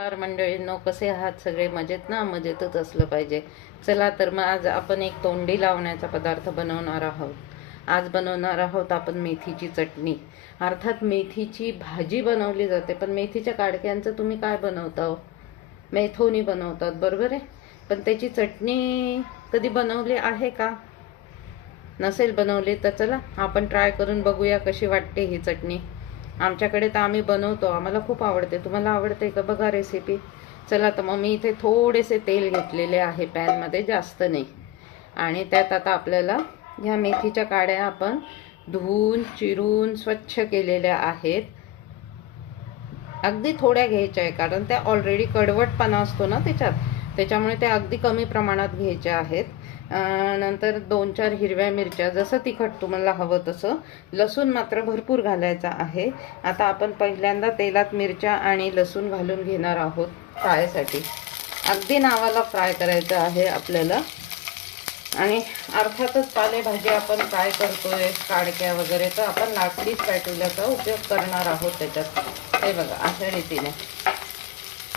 नमस्कार मंडळींनो, कसे आहात सगळे? मजेत ना? मजेतच असलं पाहिजे. चला तर मग आज आपण एक तोंडी लावण्याचा पदार्थ बनवणार आहोत. आज बनवणार आहोत आपण मेथीची चटणी. अर्थात मेथीची भाजी बनवली जाते, पण मेथीच्या काडक्यांचं तुम्ही काय बनवता हो? मेथोनी बनवतात, बरोबर आहे. पण त्याची चटणी कधी बनवली आहे का? नसेल बनवली तर चला आपण ट्राय करून बघूया कशी वाटते ही चटणी. आमच्याकडे तर आम्ही बनवतो, आम्हाला खूप आवडते. तुम्हाला आवडते का? बघा रेसिपी. चला तर मग मी इथे थोडेसे तेल घेतलेले आहे पॅनमध्ये, जास्त नाही. आणि त्यात आता आपल्याला ह्या मेथीच्या काड्या आपण धुवून चिरून स्वच्छ केलेल्या आहेत. अगदी थोड्या घ्यायच्या आहे, कारण त्या ऑलरेडी कडवटपणा असतो ना त्याच्यामुळे त्या अगदी कमी प्रमाणात घ्यायच्या आहेत. नंतर 2-4 हिरव्या मिरच्या, जसं तिखट तुम्हाला हवं तसं. लसूण मात्र भरपूर घालायचा आहे. आता आपण पहिल्यांदा तेलात मिरच्या आणि लसूण घालून घेणार आहोत फ्रायसाठी. अगदी नावाला फ्राय करायचं आहे आपल्याला. आणि अर्थातच पालेभाजी आपण फ्राय करतोय, काडक्या वगैरे, तर आपण लाकडी स्पॅट्युलाचा उपयोग करणार आहोत त्याच्यात. हे बघा अशा रीतीने.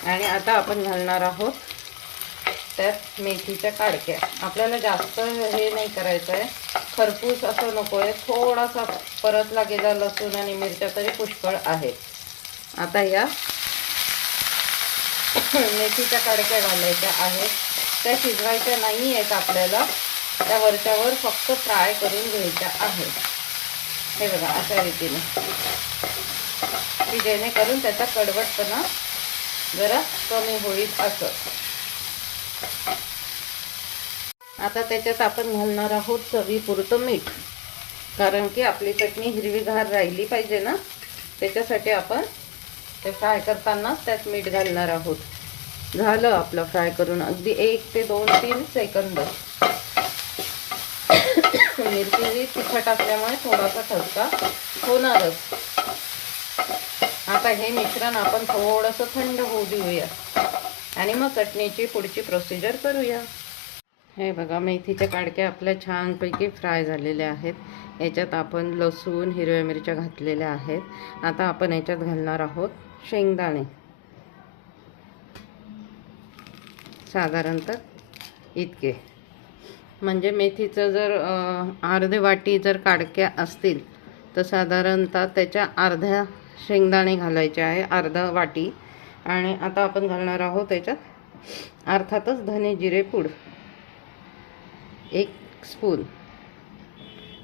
आणि आता आपण घालणार आहोत त्यात मेथीच्या काडक्या. आपल्याला जास्त हे नाही करायचं आहे, खरपूस असं नको आहे. थोडासा परतला गेला लसूण आणि मिरच्या तरी पुष्कळ आहे. आता या मेथीच्या काडक्या घालायच्या आहेत. त्या शिजवायच्या नाही आहेत आपल्याला, त्या वरच्यावर फक्त फ्राय करून घ्यायच्या आहेत. हे बघा अशा रीतीने, की जेणेकरून त्याचा कडवटपणा जरा कमी होईल असं. आता त्याच्यात आपण घालणार आहोत चवीपुरतं मीठ, कारण की आपली चटणी हिरवीगार राहिली पाहिजे ना, त्याच्यासाठी आपण ते फ्राय करतानाच त्यात मीठ घालणार आहोत. झालं आपलं फ्राय करून, अगदी 1 ते 2-3 सेकंद. मिरची तिखट असल्यामुळे थोडासा ठसका होणारच. आता हे मिश्रण आपण थोडंसं थंड होऊ देऊया आणि मग चटणीची पुढची प्रोसिजर करूया. हे बघा मेथीच्या काडक्या आपल्या छानपैकी फ्राय झालेल्या आहेत. याच्यात आपण लसूण हिरव्या मिरच्या घातलेल्या आहेत. आता आपण याच्यात घालणार आहोत शेंगदाणे, साधारणतः इतके. म्हणजे मेथीचं जर अर्धे वाटी जर काडक्या असतील तर साधारणतः त्याच्या अर्ध्या शेंगदाणे घालायचे आहे, अर्धा वाटी. आणि आता आपण घालणार आहोत त्याच्यात अर्थातच धने जिरे पूड 1 स्पून.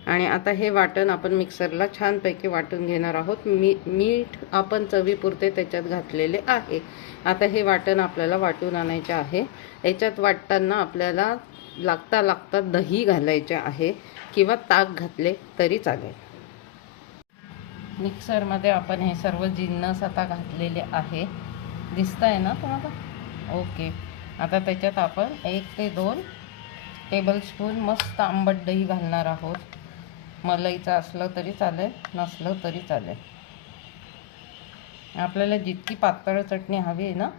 आणि आता हे वाटण आपण मिक्सरला छानपैकी वाटून घेणार आहोत. मीठ आपण चवीपुरते त्याच्यात घातलेले आहे. आता हे वाटण आपल्याला वाटून आणायचे आहे. याच्यात वाटताना आपल्याला लागता दही घालायचे आहे, किंवा ताक घातले तरी चालेल. मिक्सरमध्ये आपण हे सर्व जिन्नस आता घातलेले आहे. दिसतंय ना तुम्हाला? ओके. आता त्याच्यात आपण 1 ते 2 टेबलस्पून मस्त आंबट दही घालणार आहोत. मलईचं असलं तरी चालेल, नसलं तरी चालेल. आपल्याला जितकी पातळ चटणी हवी आहे ना,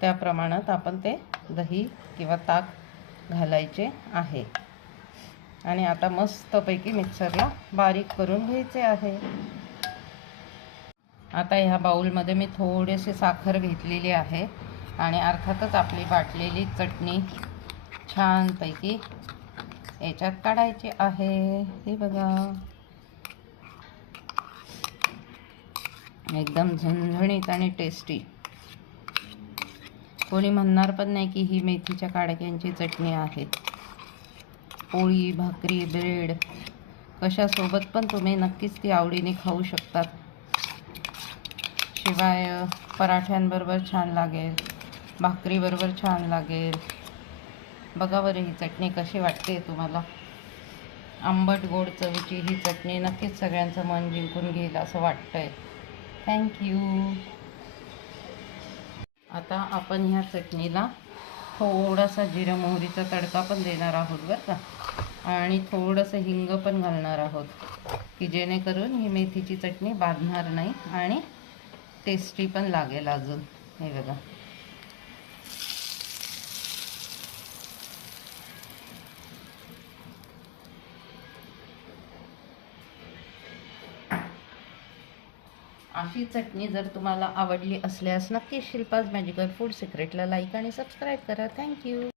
त्या प्रमाणात आपण ते दही किंवा ताक घालायचे आहे. आणि आता मस्तपैकी मिक्सरला बारीक करून घ्यायचे आहे. आता ह्या बाउलमध्ये मी थोडेसे साखर घेतलेली आहे. आणि अर्थातच आपली वाटलेली चटणी छानपैकी याच्यात काढायची आहे. हे बघा एकदम झणझणीत आणि टेस्टी. कोणी म्हणणार पण नाही की ही मेथीच्या काडक्यांची चटणी आहे. पोळी, भाकरी, ब्रेड कशासोबत पण तुम्ही नक्कीच ती आवडीने खाऊ शकतात. शिवाय पराठ्यांबरोबर छान लागेल, भाकरीबरोबर छान लागेल. बघा बरं ही चटणी कशी वाटते तुम्हाला. आंबट गोड चवीची ही चटणी नक्कीच सगळ्यांचं मन जिंकून घेईल असं वाटतंय. थँक्यू. आता आपण ह्या चटणीला थोडासा जिरं मोहरीचा तडका पण देणार आहोत बरं का. आणि थोडंसं हिंग पण घालणार आहोत, की जेणेकरून ही मेथीची चटणी बाधणार नाही आणि टेस्टी पण लागेल अजून. हे बघा अशी चटणी जर तुम्हाला आवडली असल्यास नक्कीच शिल्पाज मॅजिकल फूड सिक्रेटला लाईक आणि सबस्क्राईब करा. थँक्यू.